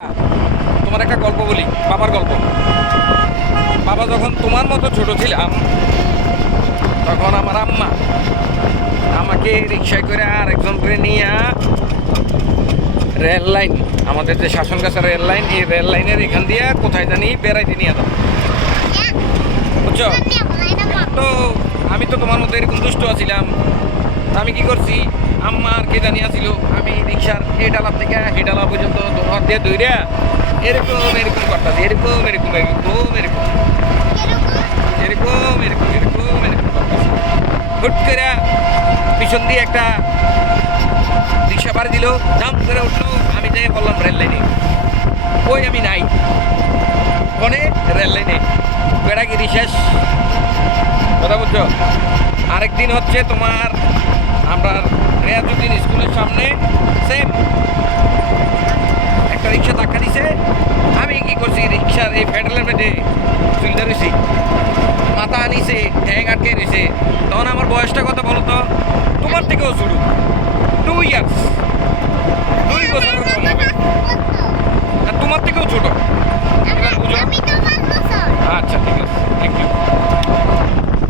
তোমার একটা গল্প বলি, বাবার গল্প। বাবা যখন তোমার মতো ছোট ছিলাম তখন আমার আম্মা আমাকে রিক্সায় করে আর একজনকে নিয়ে রেল লাইন, আমাদের যে শাসনগাছা রেল লাইন, এই রেল লাইনের এখান দিয়ে কোথায় জানি বেড়াইতে নিয়ে যাও, বুঝছো? তো আমি তো তোমার মতো এরকম দুষ্ট আছিলাম। আমি কি করছি, আম্মার কে জানি আসিল, আমি রিক্সার এই ডালা থেকে এই ডালা পর্যন্ত হাত দিয়ে দৌড়া এরকম এরকম করতেছি, এরকম এরকম এরকম এরকম এরকম এরকম এরকম এরকম করতেছি। হুট করে পিছন দিয়ে একটা রিক্সা বাড়ি দিল, জাম করে উঠলো, আমি যাই বললাম রেল লাইনে। ওই আমি নাই ফোনে রেল লাইনে, বেড়াগিরি শেষ, কথা বুঝছো? আরেকদিন হচ্ছে তোমার আমরা রেয়াজুদ্দিন স্কুলের সামনে সেম একটা রিক্সা ধাক্কা দিছে। আমি কি করছি, রিক্সার এই ফেডারেল মেটে চুলতে রয়েছি, মাথা আনিছে, ঠ্যাং আটকে রয়েছে। তখন আমার বয়সটা কত বলো তো? তোমার থেকেও শুরু, 2 ইয়ার্স, 2 বছরের কম হবে, আর তোমার থেকেও ছোট। এবার বুঝো। আচ্ছা ঠিক আছে, থ্যাংক ইউ।